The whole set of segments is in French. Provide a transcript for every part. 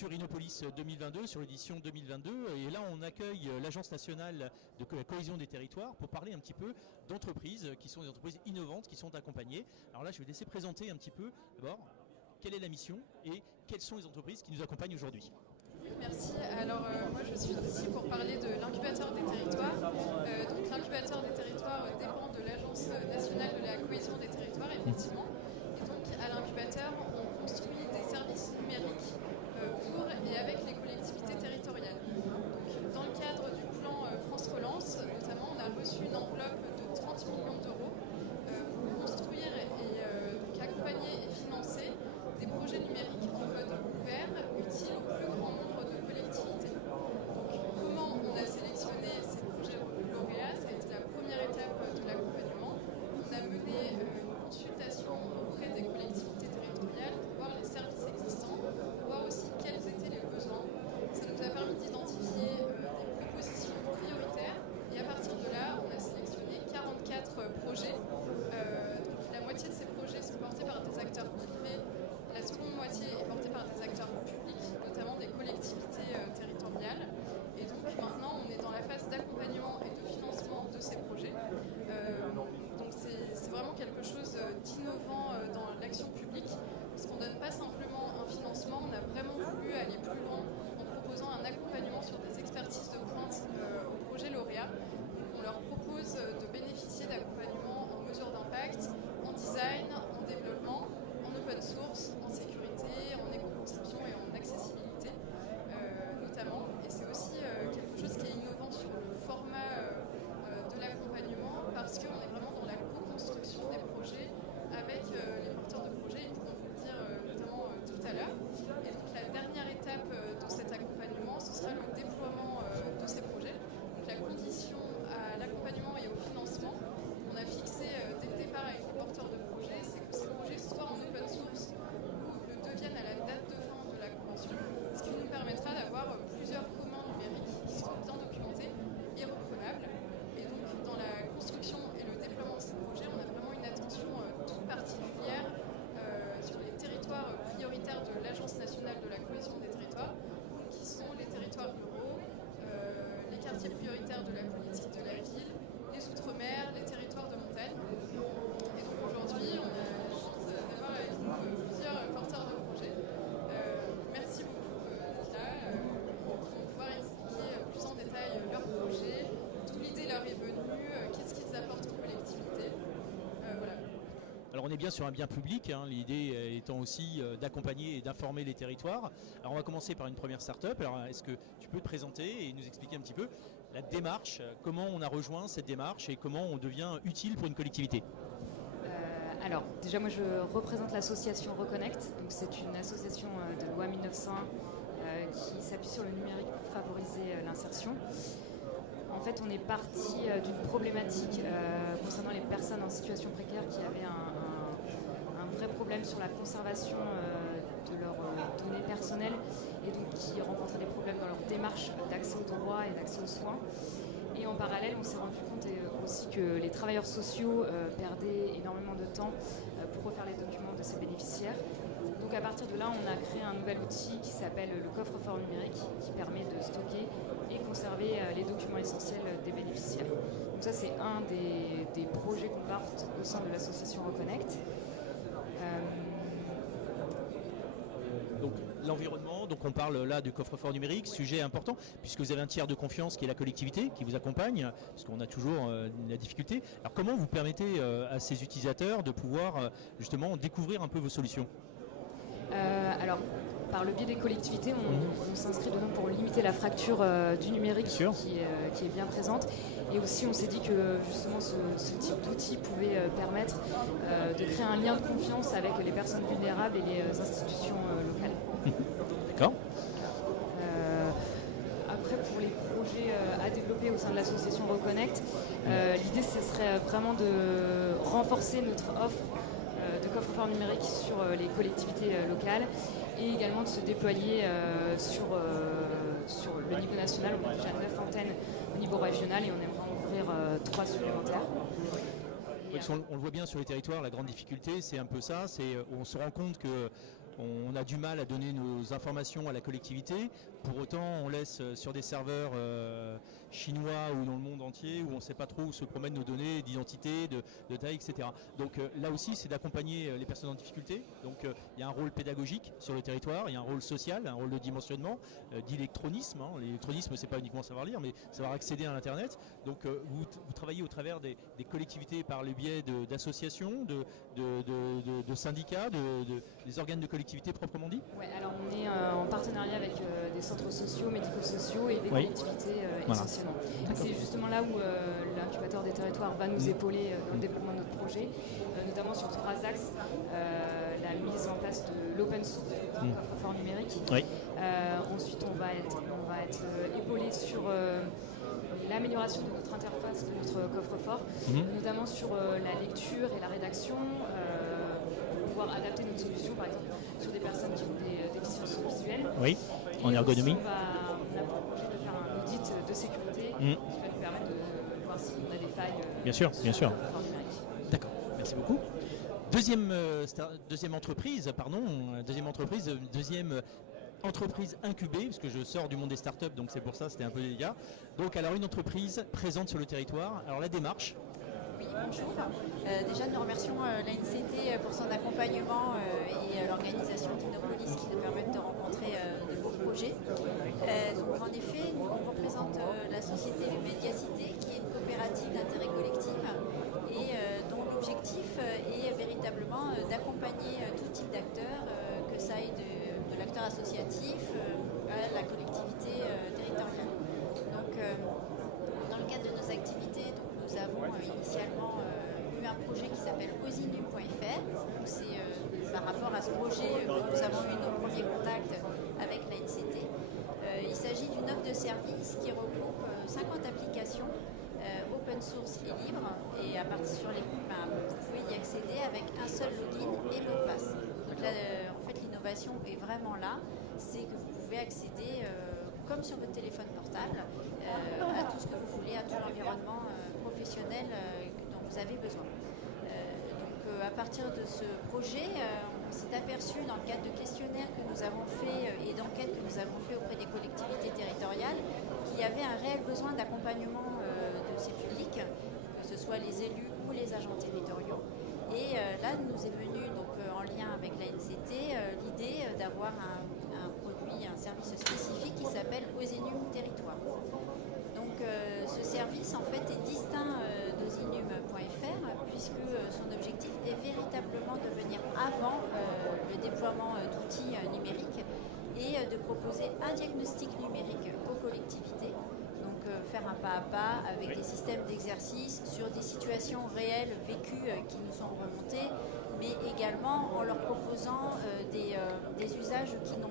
sur Innopolis 2022, sur l'édition 2022. Et là, on accueille l'Agence nationale de la cohésion des territoires pour parler un petit peu d'entreprises qui sont des entreprises innovantes, qui sont accompagnées. Alors là, je vais laisser présenter un petit peu, d'abord, quelle est la mission et quelles sont les entreprises qui nous accompagnent aujourd'hui. Merci. Alors moi je suis ici pour parler de l'incubateur des territoires. Donc l'incubateur des territoires dépend de l'Agence nationale de la cohésion des territoires, effectivement. Et donc à l'incubateur, on construit des services numériques pour et avec les collectivités territoriales. Donc dans le cadre du plan France Relance, notamment, on a reçu une enveloppe de 30 millions d'euros pour construire et donc accompagner et financer des projets numériques en code ouvert, utiles au plus grand nombre de collectivités. Donc, comment on a sélectionné ces projets lauréats? Ça a été la première étape de l'accompagnement. On a mené une consultation auprès des collectivités territoriales pour voir les services existants, pour voir aussi quels étaient les besoins. Ça nous a permis d'identifier des propositions prioritaires et à partir de là, on a sélectionné 44 projets. Donc, la moitié de ces projets sont portés par des acteurs privés. La seconde moitié est portée par des acteurs publics, notamment des collectivités territoriales. Et donc maintenant, on est dans la phase d'accompagnement et de financement de ces projets. Donc c'est vraiment quelque chose d'innovant dans l'action publique, parce qu'on ne donne pas simplement un financement, on a vraiment voulu aller plus loin en proposant un accompagnement sur des expertises de pointe aux projets lauréats. On leur propose de bénéficier d'accompagnement en mesure d'impact, en design, en développement, en open source, en sécurité, en éco-conception et en accessibilité notamment. Et c'est aussi quelque chose qui est innovant sur le format de l'accompagnement parce qu'on est vraiment dans la co-construction des projets avec les porteurs de projets, ils pourront vous le dire notamment tout à l'heure. Et donc la dernière étape de cet accompagnement, ce sera le déploiement de ces projets. Donc la condition à l'accompagnement et au financement qu'on a fixé dès le départ avec les porteurs de projets, c'est que ces projets soient en open source ou le deviennent à la date de fin de la convention, ce qui nous permettra d'avoir plusieurs communs numériques qui sont bien documentés et reprenables. Et donc dans la construction et le déploiement de ces projets, on a vraiment une attention toute particulière sur les territoires prioritaires de l'Agence nationale de la cohésion des territoires, qui sont les territoires ruraux, les quartiers prioritaires de la politique de la ville, les outre-mer, les territoires de montagne. Et donc aujourd'hui, on a la chance d'avoir avec nous plusieurs porteurs de projets. Merci beaucoup d'être là, qui vont pouvoir expliquer plus en détail leur projet, d'où l'idée leur est venue, qu'est-ce qu'ils apportent aux collectivités. Voilà. Alors on est bien sur un bien public, hein, l'idée étant aussi d'accompagner et d'informer les territoires. Alors on va commencer par une première start-up. Alors est-ce que tu peux te présenter et nous expliquer un petit peu la démarche, comment on a rejoint cette démarche et comment on devient utile pour une collectivité? Alors déjà moi je représente l'association Reconnect, donc c'est une association de loi 1901 qui s'appuie sur le numérique pour favoriser l'insertion. En fait, on est parti d'une problématique concernant les personnes en situation précaire qui avaient un vrai problème sur la conservation de leurs données personnelles et donc qui rencontraient des problèmes dans leur démarche d'accès aux droits et d'accès aux soins. Et en parallèle, on s'est rendu compte aussi que les travailleurs sociaux perdaient énormément de temps pour refaire les documents de ces bénéficiaires. Donc à partir de là, on a créé un nouvel outil qui s'appelle le coffre-fort numérique qui permet de stocker et conserver les documents essentiels des bénéficiaires. Donc ça, c'est un des projets qu'on porte au sein de l'association Reconnect. Donc l'environnement, donc on parle là du coffre-fort numérique, sujet important, puisque vous avez un tiers de confiance qui est la collectivité, qui vous accompagne, parce qu'on a toujours la difficulté. Alors comment vous permettez à ces utilisateurs de pouvoir justement découvrir un peu vos solutions? Alors, par le biais des collectivités, on s'inscrit dedans pour limiter la fracture du numérique qui est bien présente. Et aussi, on s'est dit que justement ce type d'outil pouvait permettre de créer un lien de confiance avec les personnes vulnérables et les institutions locales. D'accord. Après, pour les projets à développer au sein de l'association Reconnect, l'idée, ce serait vraiment de renforcer notre offre de coffre-fort numérique sur les collectivités locales et également de se déployer sur le niveau national. On a déjà 9 antennes au niveau régional et on aimerait en ouvrir 3 supplémentaires. On le voit bien sur les territoires, la grande difficulté, c'est un peu ça, c'est on se rend compte que on a du mal à donner nos informations à la collectivité. Pour autant, on laisse sur des serveurs chinois ou dans le monde entier où on ne sait pas trop où se promènent nos données d'identité, de taille, etc. Donc là aussi, c'est d'accompagner les personnes en difficulté. Donc il y a un rôle pédagogique sur le territoire, il y a un rôle social, un rôle de dimensionnement, d'électronisme. L'électronisme, c'est pas uniquement savoir lire, mais savoir accéder à l'Internet. Donc vous travaillez au travers des collectivités par le biais d'associations, de syndicats, des organes de collectivité proprement dit. Ouais, alors on est en partenariat avec des centres sociaux, médico-sociaux et des collectivités essentiellement. C'est justement là où l'incubateur des territoires va nous épauler dans le développement de notre projet, notamment sur 3 axes. La mise en place de l'open source, du coffre-fort numérique. Oui. Ensuite, on va être épaulé sur l'amélioration de notre interface, de notre coffre-fort, notamment sur la lecture et la rédaction, pour pouvoir adapter notre solution, par exemple, sur des personnes qui ont des déficiences visuelles. Oui, en ergonomie. On a pour projet de faire un audit de sécurité qui va nous permettre de voir si on a des failles. Bien sûr. Coffre-fort numérique. D'accord, merci beaucoup. Deuxième entreprise, entreprise incubée, parce que je sors du monde des startups, donc c'est pour ça, c'était un peu délicat. Donc alors une entreprise présente sur le territoire. Alors la démarche. Oui, bonjour. Déjà, nous remercions l'ANCT pour son accompagnement et l'organisation d'Innopolis qui nous permettent de rencontrer de beaux projets. Donc, en effet, nous, on représente la société Médiacité, qui est une coopérative d'intérêt collectif et dont l'objectif est véritablement d'accompagner tout type d'acteurs, que ça aille de l'acteur associatif à la collectivité territoriale. Donc, dans le cadre de nos activités, nous avons initialement eu un projet qui s'appelle osinum.fr. C'est par rapport à ce projet que nous avons eu nos premiers contacts avec l'ANCT. Il s'agit d'une offre de service qui regroupe 50 applications open source et libre. Et à partir sur les vous pouvez y accéder avec un seul login et mot de passe. Donc là, en fait, l'innovation est vraiment là. C'est que vous pouvez accéder comme sur votre téléphone portable, à tout ce que vous voulez, à tout l'environnement professionnel dont vous avez besoin. Donc à partir de ce projet, on s'est aperçu dans le cadre de questionnaires que nous avons fait et d'enquêtes que nous avons fait auprès des collectivités territoriales qu'il y avait un réel besoin d'accompagnement de ces publics, que ce soit les élus ou les agents territoriaux. Et là, nous est venu donc en lien avec l'ANCT l'idée d'avoir un produit, un service spécifique qui s'appelle Osinum Territoire. Donc ce service en fait est distinct d'osinum.fr puisque son objectif est véritablement de venir avant le déploiement d'outils numériques et de proposer un diagnostic numérique aux collectivités. Donc faire un pas à pas avec des systèmes d'exercice sur des situations réelles vécues qui nous sont remontées, mais également en leur proposant des usages qui n'ont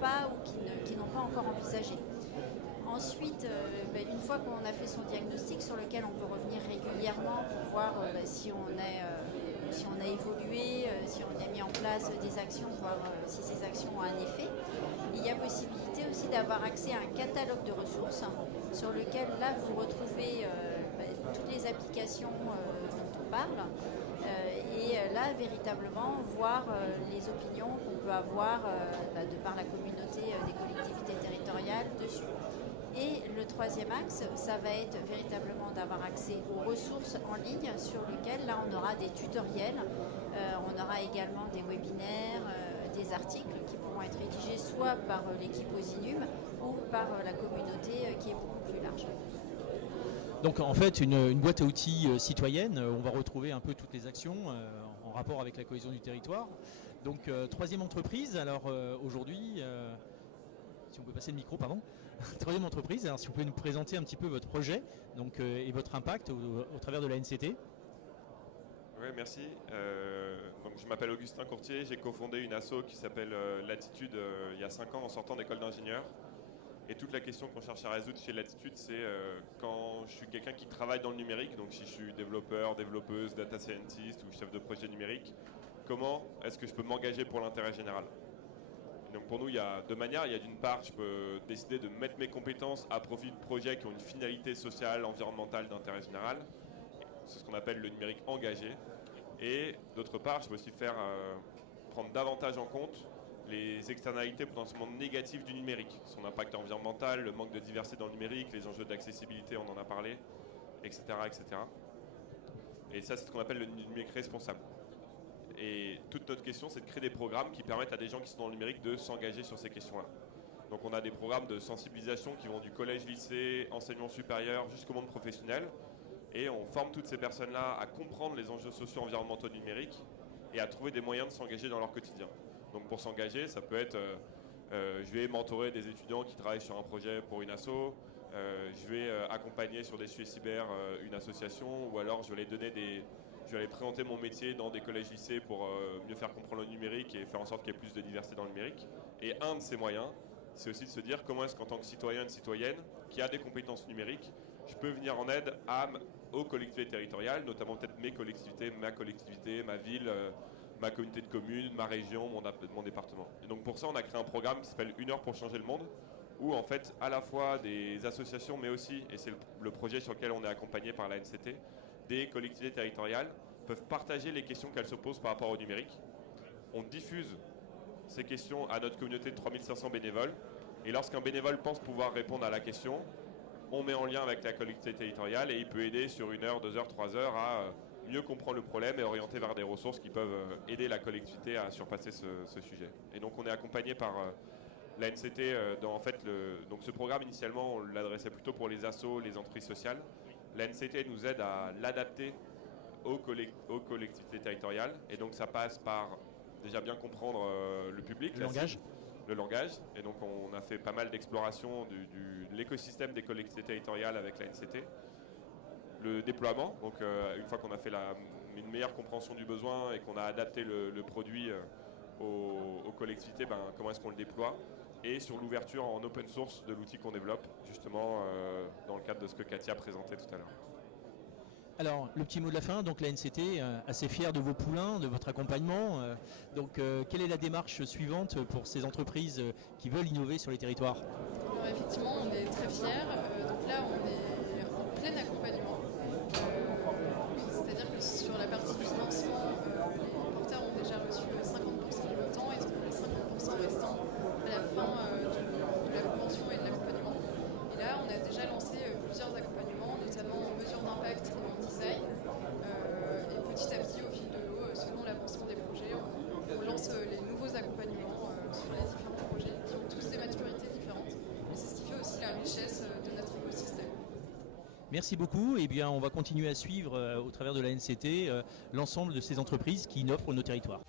pas ou qui n'ont pas encore envisagé. Ensuite, une fois qu'on a fait son diagnostic sur lequel on peut revenir régulièrement pour voir si on a évolué, si on a mis en place des actions, voir si ces actions ont un effet, il y a possibilité aussi d'avoir accès à un catalogue de ressources sur lequel là vous retrouvez toutes les applications dont on parle. Et là, véritablement, voir les opinions qu'on peut avoir de par la communauté des collectivités territoriales dessus. Et le troisième axe, ça va être véritablement d'avoir accès aux ressources en ligne sur lesquelles, là, on aura des tutoriels, on aura également des webinaires, des articles qui pourront être rédigés soit par l'équipe Osinum ou par la communauté qui est beaucoup plus large. Donc en fait une boîte à outils citoyenne, on va retrouver un peu toutes les actions en rapport avec la cohésion du territoire. Donc troisième entreprise, alors aujourd'hui, si on peut passer le micro, pardon. Troisième entreprise, alors si vous pouvez nous présenter un petit peu votre projet donc, et votre impact au travers de la NCT. Oui, merci. Donc, je m'appelle Augustin Courtier, j'ai cofondé une asso qui s'appelle Latitude il y a 5 ans en sortant d'école d'ingénieur. Et toute la question qu'on cherche à résoudre chez Latitude, c'est quand je suis quelqu'un qui travaille dans le numérique, donc si je suis développeur, développeuse, data scientist ou chef de projet numérique, comment est-ce que je peux m'engager pour l'intérêt général ? Donc pour nous, il y a deux manières. Il y a d'une part, je peux décider de mettre mes compétences à profit de projets qui ont une finalité sociale, environnementale, d'intérêt général. C'est ce qu'on appelle le numérique engagé. Et d'autre part, je peux aussi faire prendre davantage en compte les externalités potentiellement négatives du numérique, son impact environnemental, le manque de diversité dans le numérique, les enjeux d'accessibilité, on en a parlé, etc. etc. Et ça, c'est ce qu'on appelle le numérique responsable. Et toute notre question, c'est de créer des programmes qui permettent à des gens qui sont dans le numérique de s'engager sur ces questions-là. Donc on a des programmes de sensibilisation qui vont du collège, lycée, enseignement supérieur jusqu'au monde professionnel. Et on forme toutes ces personnes-là à comprendre les enjeux sociaux environnementaux du numérique et à trouver des moyens de s'engager dans leur quotidien. Donc pour s'engager, ça peut être, je vais mentorer des étudiants qui travaillent sur un projet pour une asso, je vais accompagner sur des sujets cyber une association, ou alors je vais aller présenter mon métier dans des collèges-lycées pour mieux faire comprendre le numérique et faire en sorte qu'il y ait plus de diversité dans le numérique. Et un de ces moyens, c'est aussi de se dire comment est-ce qu'en tant que citoyen, une citoyenne qui a des compétences numériques, je peux venir en aide aux collectivités territoriales, notamment peut-être mes collectivités, ma collectivité, ma ville, ma communauté de communes, ma région, mon département. Et donc pour ça, on a créé un programme qui s'appelle 1 heure pour changer le monde, où en fait, à la fois des associations, mais aussi, et c'est le projet sur lequel on est accompagné par la NCT, des collectivités territoriales peuvent partager les questions qu'elles se posent par rapport au numérique. On diffuse ces questions à notre communauté de 3500 bénévoles, et lorsqu'un bénévole pense pouvoir répondre à la question, on met en lien avec la collectivité territoriale et il peut aider sur 1 heure, 2 heures, 3 heures à mieux comprendre le problème et orienter vers des ressources qui peuvent aider la collectivité à surpasser ce sujet. Et donc on est accompagné par la NCT dans en fait donc ce programme initialement on l'adressait plutôt pour les assos, les entreprises sociales. La NCT nous aide à l'adapter aux collectivités territoriales et donc ça passe par déjà bien comprendre le public, le langage. Et donc on a fait pas mal d'exploration de l'écosystème des collectivités territoriales avec la NCT. Le déploiement, donc une fois qu'on a fait une meilleure compréhension du besoin et qu'on a adapté le produit aux collectivités, comment est-ce qu'on le déploie, et sur l'ouverture en open source de l'outil qu'on développe, justement dans le cadre de ce que Katia présentait tout à l'heure. Alors, le petit mot de la fin, donc la NCT, assez fière de vos poulains, de votre accompagnement. Donc, quelle est la démarche suivante pour ces entreprises qui veulent innover sur les territoires ? Alors, effectivement, on est très fiers. Donc là, on est en plein accompagnement. C'est-à-dire que sur la partie financement, les porteurs ont déjà reçu 50% du montant et ils ont les 50% restants à la fin de la convention et de l'accompagnement. Et là, on a déjà lancé plusieurs accompagnements, notamment en mesure d'impact et en design. Et petit à petit, au fil de l'eau, selon l'avancement des projets, on lance les nouveaux accompagnements sur les différents projets qui ont tous des maturités différentes. Et c'est ce qui fait aussi la richesse de notre écosystème. Merci beaucoup. Eh bien, on va continuer à suivre au travers de la NCT l'ensemble de ces entreprises qui innovent pour nos territoires.